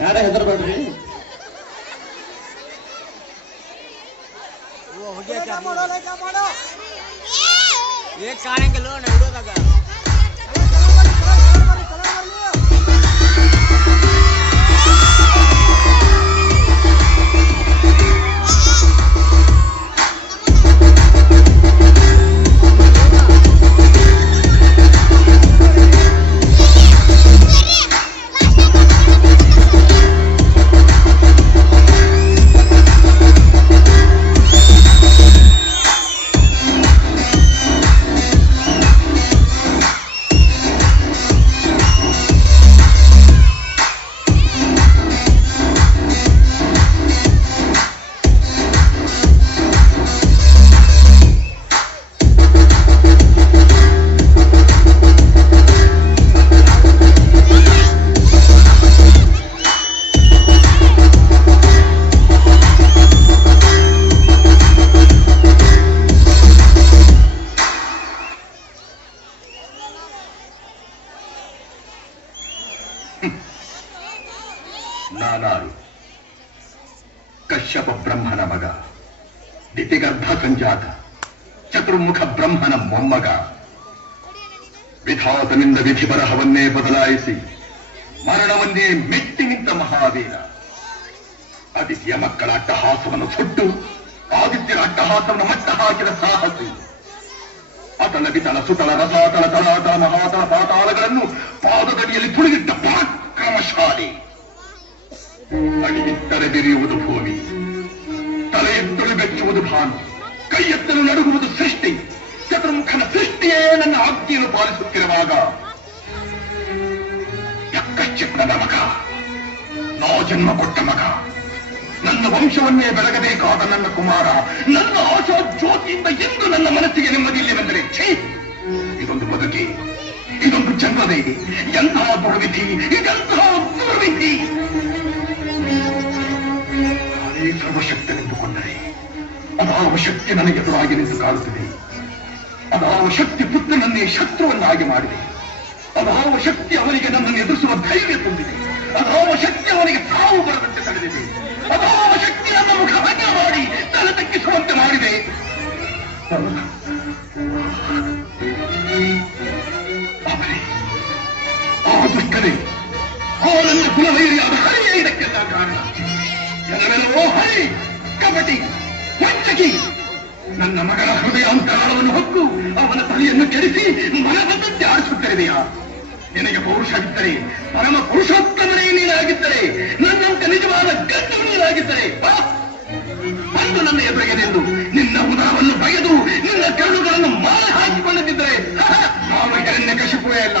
ಯಾರ ಹೆದರ್ಬೇಡ್ರಿ. ಕಾಣಂಗಿಲ್ಲ ನೋಡೋದಾಗ ನಾನಾರು ಕಶ್ಯಪ ಬ್ರಹ್ಮನ ಮಗ, ದಿತಿಗರ್ಭ ಸಂಜಾತ, ಚತುರ್ಮುಖ ಬ್ರಹ್ಮನ ಮೊಮ್ಮಗ. ವಿಧಾತನಿಂದ ವಿಧಿ ಬರಹವನ್ನೇ ಬದಲಾಯಿಸಿ ಮರಣವನ್ನೇ ಮೆಟ್ಟಿ ನಿಂತ ಮಹಾವೀರ. ಆದಿತ್ಯ ಮಕ್ಕಳ ಅಟ್ಟಹಾಸವನ್ನು ಸುಟ್ಟು ಆದಿತ್ಯರ ಅಟ್ಟಹಾಸವನ್ನು ಮಟ್ಟ ಹಾಕಿದ ಸಾಹಸಿ. ಅತಲ ವಿತಲ ಸುತಲ ರಸಾತಲ ತಲಾತಲ ಮಹಾತಲ ಪಾತಾಳಗಳನ್ನು ಪಾದದಡಿಯಲ್ಲಿ ತುಳಿದಿದ್ದ ಪರಾಕ್ರಮಶಾಲಿ. ಅಡಿಯಿಟ್ಟರೆ ಬೆರೆಯುವುದು ಭೂಮಿ, ತಲೆ ಎತ್ತಲು ಬೆಚ್ಚುವುದು ಭಾನು, ಕೈ ಎತ್ತಲು ನಡುಗುವುದು ಸೃಷ್ಟಿ. ಚತುರ್ಮುಖನ ಸೃಷ್ಟಿಯೇ ನನ್ನ ಆಜ್ಞೆಯನ್ನು ಪಾಲಿಸುತ್ತಿರುವಾಗ ಯಕ್ಕಶ್ಚಿತ್ನದ ಮಗ, ನಾ ಜನ್ಮ ಕೊಟ್ಟ ಮಗ, ನನ್ನ ವಂಶವನ್ನೇ ಬೆಳಗಬೇಕಾದ ನನ್ನ ಕುಮಾರ, ನನ್ನ ಆಶಾ ಜ್ಯೋತಿಯಿಂದ ಎಂದು ನನ್ನ ಮನಸ್ಸಿಗೆ ನೆಮ್ಮದಿಯಿಲ್ಲವೆಂದರೆ ಛೀ, ಇದೊಂದು ಬದುಕಿ, ಇದೊಂದು ಜನ್ಮವೇ, ಎಂತಹ ದುರ್ವಿಧಿ, ಇದೆಂತಹ ದುರ್ವಿಧಿ. ನಾನೇ ಸರ್ವಶಕ್ತನೆಂದುಕೊಂಡರೆ ಅದಾವ ಶಕ್ತಿ ನನಗೆ ಎದುರಾಗಿ ನಿಂತು ಕಾಡುತ್ತಿದೆ. ಅದಾವ ಶಕ್ತಿ ಪುತ್ರನನ್ನೇ ಶತ್ರುವನ್ನಾಗಿ ಮಾಡಿದೆ. ಅದಾವ ಶಕ್ತಿ ಅವನಿಗೆ ನನ್ನನ್ನು ಎದುರಿಸುವ ಧೈರ್ಯ ತುಂಬಿದೆ. ಅದಾವ ಶಕ್ತಿ ಅವನಿಗೆ ಸಾವು ಬರದಂತೆ ತಡೆದಿದೆ. ಅದಾವ ಶಕ್ತಿ ನನ್ನ ಮುಖ ಭಂಗ ಮಾಡಿ ತಲೆ ತಗ್ಗಿಸುವಂತೆ ಮಾಡಿದೆ. ಅವರೇ, ಆ ದುಷ್ಟನೇ, ಆ ನನ್ನ ಕುಲವೈರಿಯಾದ ಹರಿಯೇ ಇದಕ್ಕೆಲ್ಲ ಕಾರಣ. ಜನವೆಲ್ಲವೋ ಹರಿ, ಕಪಟಿ, ವಂಚಕಿ. ನನ್ನ ಮಗಳ ಹೃದಯಾಂತರಾಳವನ್ನು ಹೊಕ್ಕು ಅವನ ತಲೆಯನ್ನು ಕೆಡಿಸಿ ಮನದಂತೆ ಆಡಿಸುತ್ತಿರುವೆಯಾ? ನಿನಗೆ ಪೌರುಷವಿದ್ದರೆ, ಪರಮ ಪುರುಷೋತ್ತಮನೇ ನೀನಾಗಿದ್ದರೆ, ನನ್ನಂತೆ ನಿಜವಾದ ಗಂಡು ನೀನಾಗಿದ್ದರೆ ಬಂದು ನನ್ನ ಎದುರಿಗೆ ನಿಂದು ನಿನ್ನ ಉದರವನ್ನು ಬಗೆದು ನಿನ್ನ ಕರುಳುಗಳನ್ನು ಮಾಲೆ ಹಾಕಿಕೊಳ್ಳುತ್ತಿದ್ದರೆ ನಾನು ಹಿರಣ್ಯಕಶಿಪುವೇ ಅಲ್ಲ,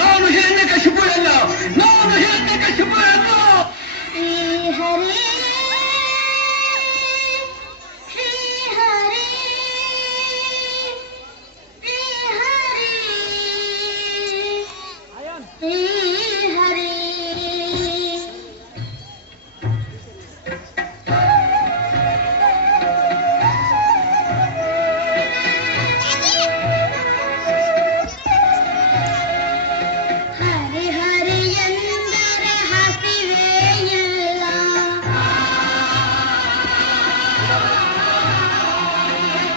ನಾನು ಹಿರಣ್ಯಕಶಿಪುವೇ ಅಲ್ಲ, ನಾನು ಹಿರಣ್ಯಕಶಿಪುವೇ ಅಲ್ಲ.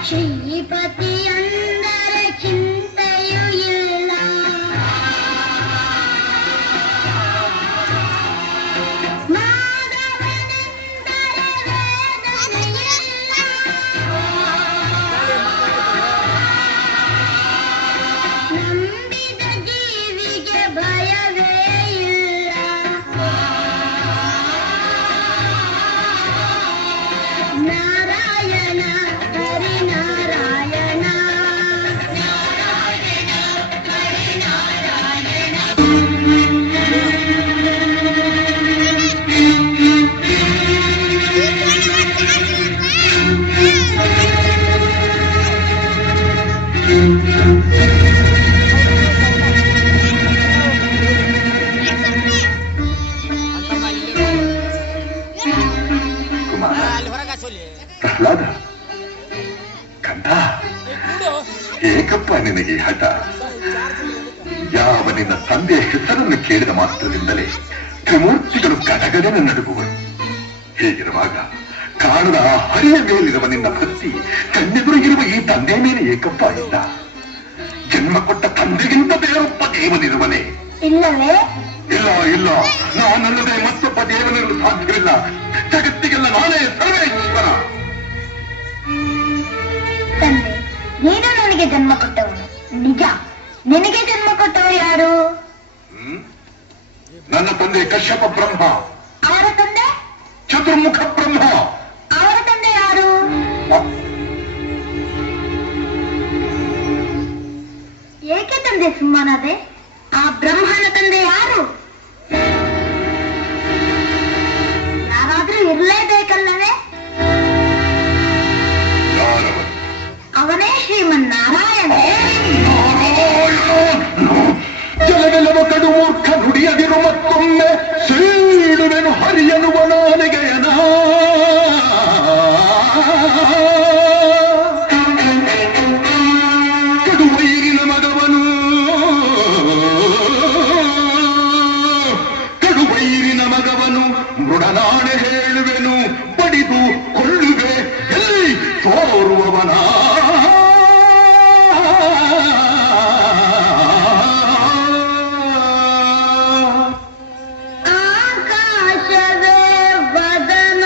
ಶ್ರೀಪತಿ ಅಂದರೆ ಚಿಂತೆಯೂ ಇಲ್ಲ, ಮಾಧವನೆಂದರೆ ವೇದನೆಯಿಲ್ಲ, ನಂಬಿದ ಜೀವಿಗೆ ಭಯವೇ ಇಲ್ಲ. ನಾರಾಯಣ ಹರಿನಾರಾಯಣ ಪ್ರಹ್ಲಾದ, ಕಂದ, ಏಕಪ್ಪ ನಿನಗೆ ಹಠ? ಯಾವ ನಿನ್ನ ತಂದೆಯ ಹೆಸರನ್ನು ಕೇಳಿದ ಮಾತ್ರದಿಂದಲೇ ತ್ರಿಮೂರ್ತಿಗಳು ಗಡಗಡನೆ ನಡುಗುವರು. ಹೀಗಿರುವಾಗ ಕಾಣದ ಆ ಹರಿಯ ಮೇಲಿರುವ ನಿನ್ನ ಭಕ್ತಿ ಕಣ್ಣೆದುರಿಗಿರುವ ಈ ತಂದೆಯ ಮೇಲೆ ಏಕಪ್ಪ ಇಲ್ಲ. ಜನ್ಮ ಕೊಟ್ಟ ತಂದೆಗಿಂತ ಬೇರೊಬ್ಬ ದೇವನಿರುವನೇ? ಇಲ್ಲವೇ? ಇಲ್ಲ ಇಲ್ಲ, ನಾನಲ್ಲದೆ ಮತ್ತೊಬ್ಬ ದೇವನಿರಲು ಸಾಧ್ಯವಿಲ್ಲ. ಜಗತ್ತಿಗೆಲ್ಲ ನಾನೇ ಸರ್ವೇಶ್ವರ. ತಂದೆ, ನೀನು ನನಗೆ ಜನ್ಮ ಕೊಟ್ಟವನು ನಿಜ. ನಿನಗೆ ಜನ್ಮ ಕೊಟ್ಟವರು ಯಾರು? ನನ್ನ ತಂದೆ ಕಶ್ಯಪ ಬ್ರಹ್ಮ. ಅವರ ತಂದೆ? ಚತುರ್ಮುಖ ಬ್ರಹ್ಮ. ಅವರ ತಂದೆ ಯಾರು? ಏಕೆ ತಂದೆ ಸುಮ್ಮನಾದೆ? ಆ ಬ್ರಹ್ಮನ ತಂದೆ ಯಾರು? ಯಾರಾದ್ರೂ ಇರಲೇಬೇಕಲ್ಲವೇ? ಅವನೇ ಶ್ರೀಮನ್ನಾರಾಯಣ. ಜಲವೆಲ್ಲವ ಕಡು ಮೂರ್ಖ ನುಡಿಯದಿರು ಮತ್ತೊಮ್ಮೆ ಸೀಳುವೆನು ಹರಿಯನುವ ನಾಲಿಗೆಯನ. ಕಡುವೈರಿನ ಮಗವನು ಕಡುವೈರಿನ ಮಗವನು ಮೃಡನಾಣೆ ಹೇಳುವೆನು ಬಡಿದು ಕೊಳ್ಳುವೆ ಎಲ್ಲಿ ತೋರುವವನ. ಆಕಾಶವೇ ವದನ,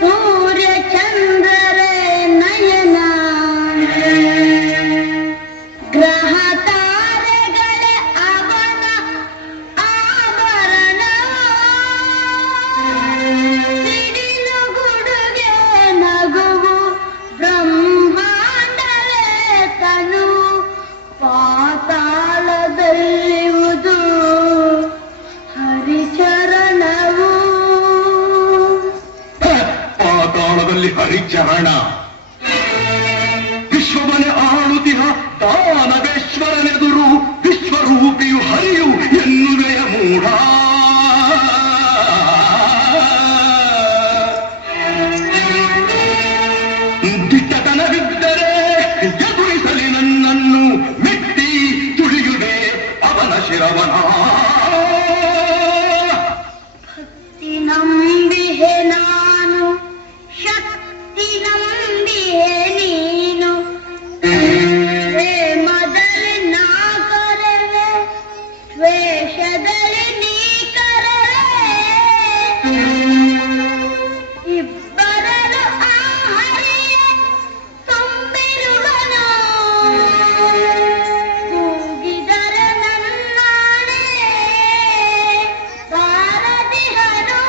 ಸೂರ್ಯ ಚಂದ್ರರೇ ನಯನ, ಗ್ರಹ ತಾರೆಗಳೇ ಅವನ ಆಭರಣ, ಸಿಡಿಲು ಗುಡುಗೆ ನಗುವು ಬ್ರಹ್ಮಾಂಡವೇ ತನು, ಪಾತಾಳದಲ್ಲಿರುವುದು ಹರಿಚರಣವು. ಪಾತಾಳದಲ್ಲಿ ಹರಿಚರಣ. ವಿಶ್ವವನೆ ಆಳುತಿಹ ದಾನವೇಶ್ವರನೆದುರು ವಿಶ್ವರೂಪಿಯು ಹರಿಯು ಎನ್ನುವೆಯ ಮೂಢ. ದಿಟ್ಟತನವಿದ್ದರೆ ಎದುರಿಸಲಿ ನನ್ನನ್ನು ಮೆಟ್ಟಿ ತುಳಿಯುವೆ ಅವನ ಶಿರವನ. ಭಕ್ತಿ ನಂಬಿಹೆ ನಾನು, ಶಕ್ತಿ ನಂಬಿಹೆ ನೀನು, ಪ್ರೇಮದಲ್ಲಿ ನಾ ಕರೆವೆ, ದ್ವೇಷದಲ್ಲಿ ನೀ ಕರೆವೆ, ಇಬ್ಬರಲು ಆ ಹರಿಯೇ ತುಂಬಿರುವನು, ಕೂಗಿದರೆ ನನ್ನಾಣೆ ಬಾರದಿಹನು.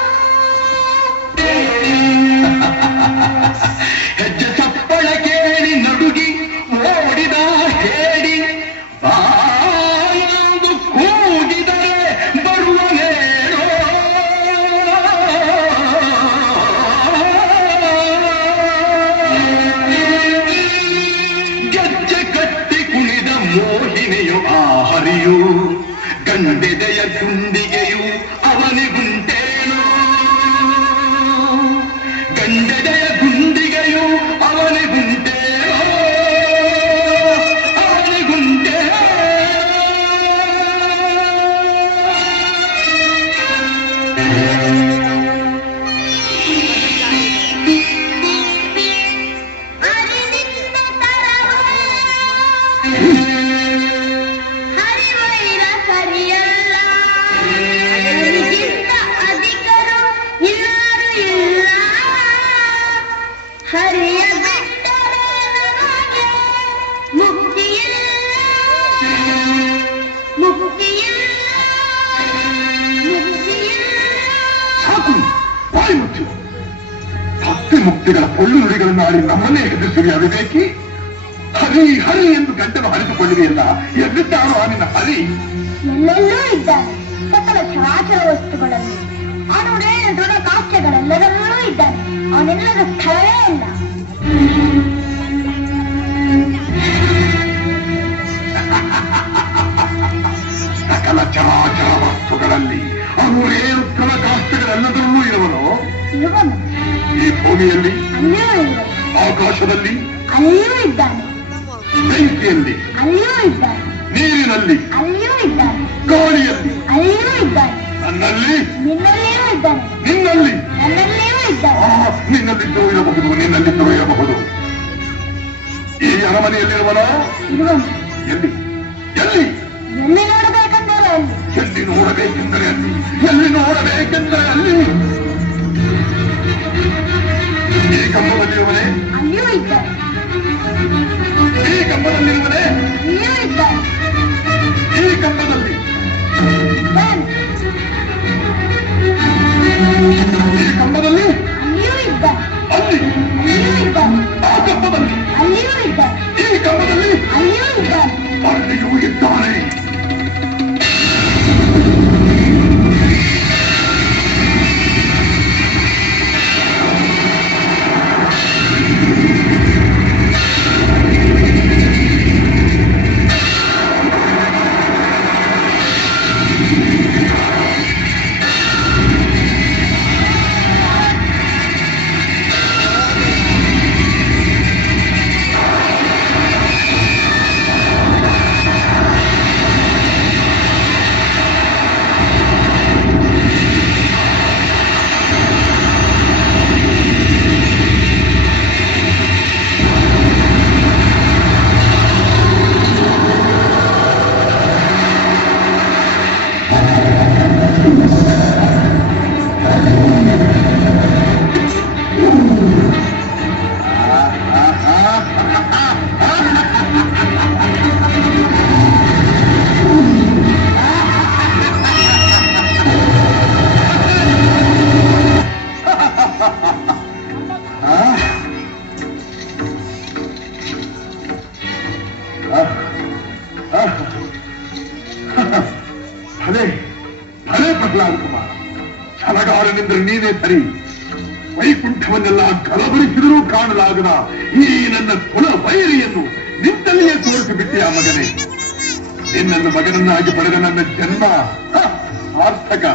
ಹೆಜ್ಜೆ ಚಪ್ಪಳ ಕೇಳಿ ನಡುಗಿ ಓಡಿದ ಹೇಳಿ ಬಾಯೊಂದು ಕೂಗಿದರೆ ಬರುವ ನೇರೋ. ಗೆಜ್ಜೆ ಕಟ್ಟಿ ಕುಣಿದ ಮೋಹಿನಿಯು ಆ ಹರಿಯು, ಗಂಡೆದೆಯ ಗುಂಡಿಗೆಯು ಅವನಿಗುಂಟೇನೋ. ಗಂಡೆದೆಯ ಗುಂಡಿಗೆಯು ಅವನಿಗುಂಟೇನೋ, ಅವನಿಗುಂಟೇನೋ. ಅರಿವಿಂದ ತರವೇ ಹರಿವೈರ ಸರಿಯಲ್ಲ, ಹರಿಗಿಂತ ಅಧಿಕರು ಇನ್ನಾರು ಇಲ್ಲ, ಹರಿಯ ಬಿಟ್ಟರೆ ನಮಗೆ ಮುಕ್ತಿಯಿಲ್ಲ, ಮುಕ್ತಿಯಿಲ್ಲ, ಮುಕ್ತಿಯಿಲ್ಲ. ಸಾಕು, ಬಾಯಿ ಮುಚ್ಚು. ಭಕ್ತಿ ಮುಕ್ತಿಗಳ ಪೊಳ್ಳು ನುಡಿಗಳನ್ನು ಆಡಿ ನಮ್ಮನ್ನೇ ಹೆದರಿಸುವೆ ಅವಿವೇಕಿ. ಹರಿ ಹರಿ ಎಂದು ಗಂಟನ್ನು ಹರಿದುಕೊಳ್ಳುವೆಯಲ್ಲ, ಎಲ್ಲಿದ್ದಾರೋ ಆ ನಿನ್ನ ಹರಿ? ಎಲ್ಲೆಲ್ಲೂ ಇದ್ದಾನೆ, ಸಕಲ ಚರಾಚರ ವಸ್ತುಗಳಲ್ಲಿ, ಅವನುಡೇನ ದೃಢ ಕಾಶ್ಯಗಳೆಲ್ಲರಲ್ಲೂ ಇದ್ದಾನೆ, ಅವನೆಲ್ಲರ ಸ್ಥಳವೇ ಇಲ್ಲ. ಸಕಲ ಚರಾಚರ ವಸ್ತುಗಳಲ್ಲಿ ಅವನೇನು ಕಾಷ್ಟಗಳೆಲ್ಲದರಲ್ಲೂ ಇರುವನು. ಇರುವನು. ಈ ಭೂಮಿಯಲ್ಲಿ, ಅಲ್ಲಿಯೂ ಇರುವನು. ಆಕಾಶದಲ್ಲಿ, ಅಲ್ಲಿಯೂ ಇದ್ದಾನೆ. ಬೆಂಕಿಯಲ್ಲಿ, ಅಲ್ಲಿಯೂ ಇದ್ದಾನೆ. ನೀ ನೀರಿನಲ್ಲಿ, ಅಲ್ಲಿಯೂ ಇದ್ದಾನೆ, ಗಾಳಿಯಲ್ಲಿ, ಅಲ್ಲಿಯೂ ಇದ್ದಾನೆ, ನನ್ನಲ್ಲಿ, ನಿನ್ನಲ್ಲಿಯೂ ಇದ್ದಾನೆ, ನಿನ್ನಲ್ಲಿ, ನನ್ನಲ್ಲಿಯೂ ಇದ್ದಾನೆ. ನಿನ್ನಲ್ಲಿದ್ದೂ ಇರಬಹುದು, ನಿನ್ನಲ್ಲಿದ್ದೂ ಇರಬಹುದು. ಈ ಅರಮನೆಯಲ್ಲಿರುವನೋ? ಇರುವನು. ಎಲ್ಲಿ ಎಲ್ಲಿ ಎಲ್ಲಿ ನೋಡಬೇಕಂದರೆ ಅಲ್ಲಿ, ಎಲ್ಲಿ ನೋಡಬೇಕೆಂದರೆ ಅಲ್ಲಿ, ಎಲ್ಲಿ ನೋಡಬೇಕೆಂದರೆ ಅಲ್ಲಿ. ಈ ಕಂಬದಲ್ಲಿರುವನೇ? ಅಲ್ಲಿಯೂ ಇದ್ದಾನೆ, ಈ ಕಂಬದಲ್ಲಿರುವನೇ? ಅಲ್ಲಿಯೂ ಇದ್ದಾನೆ, ಈ ಕಂಬದಲ್ಲಿ, ಇದ್ದಾನೆ, ಈ ಕಂಬದಲ್ಲಿ, ಅಲ್ಲಿಯೂ ಇದ್ದಾನೆ, ಅಲ್ಲಿ, ಅಲ್ಲಿಯೂ ಇದ್ದಾನೆ, ಆ ಕಂಬದಲ್ಲಿ, ಅಲ್ಲಿಯೂ ಇದ್ದಾನೆ, ಈ ಕಂಬದಲ್ಲಿ, ಅಲ್ಲಿಯೂ ಇದ್ದಾನೆ. ಅಲ್ಲಿಯೂ ಇದ್ದಾನೆ. ಭಲೆ ಭಲೆ ಪ್ರಹ್ಲಾದ ಕುಮಾರ, ಛಲಗಾರನೆಂದರೆ ನೀನೇ ಸರಿ. ವೈಕುಂಠವನ್ನೆಲ್ಲ ಕಲಬರಿಸಿದರೂ ಕಾಣಲಾಗದ ಈ ನನ್ನ ಕುಲ ವೈರಿಯನ್ನು ನಿಂತಲ್ಲಿಯೇ ತೋರಿಸಿಬಿಟ್ಟಿಯ ಮಗನೇ. ನಿನ್ನನ್ನು ಮಗನನ್ನಾಗಿ ಪಡೆದ ನನ್ನ ಜನ್ಮ ಸಾರ್ಥಕ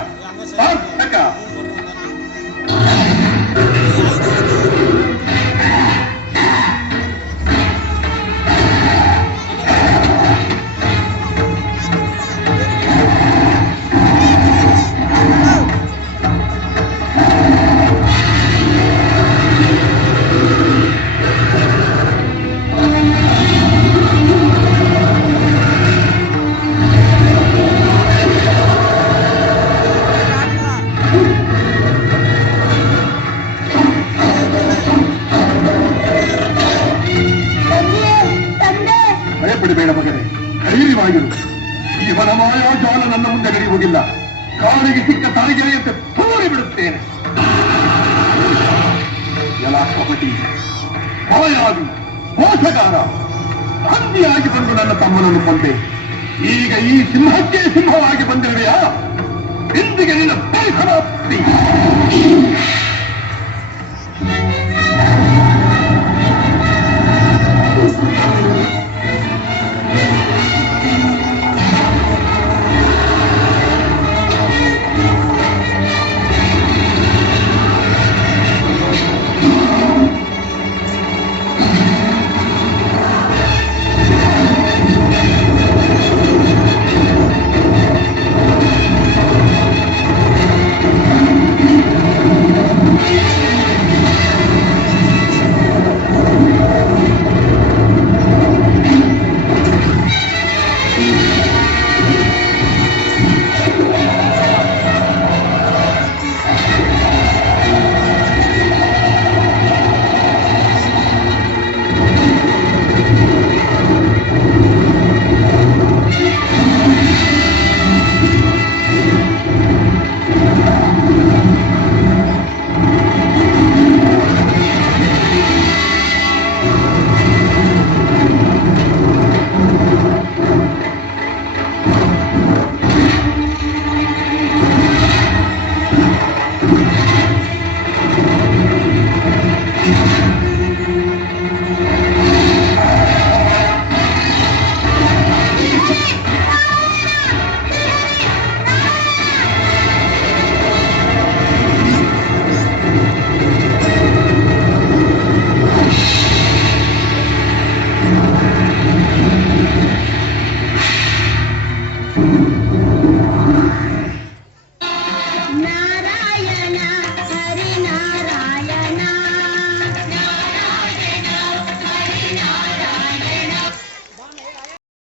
ಸಾರ್ಥಕ. ಭಯಪಡಬೇಡ ಮಗನೇ, ಧೈರ್ಯವಾಗಿರು. ಇವನ ಮಾಯಾಜಾಲ ನನ್ನ ಮುಂದೆ ನಡೆಯುವುದಿಲ್ಲ. ಕಾಡಿಗೆ ಸಿಕ್ಕ ತಲೆಗೆರೆಯಂತೆ ತೋರಿ ಬಿಡುತ್ತೇನೆ. ಎಲ್ಲ ಕಪಟಿ, ಮಾಯಾವಿ, ಮೋಸಗಾರ, ಹಂದಿಯಾಗಿ ಬಂದು ನನ್ನ ತಮ್ಮನನ್ನು ಕೊಂದೆ. ಈಗ ಈ ಸಿಂಹಕ್ಕೆ ಸಿಂಹವಾಗಿ ಬಂದಿರುವೆಯಾ? ಇಂದಿಗೆ ನಿನ್ನ ಪರಿಸಮಾಪ್ತಿ.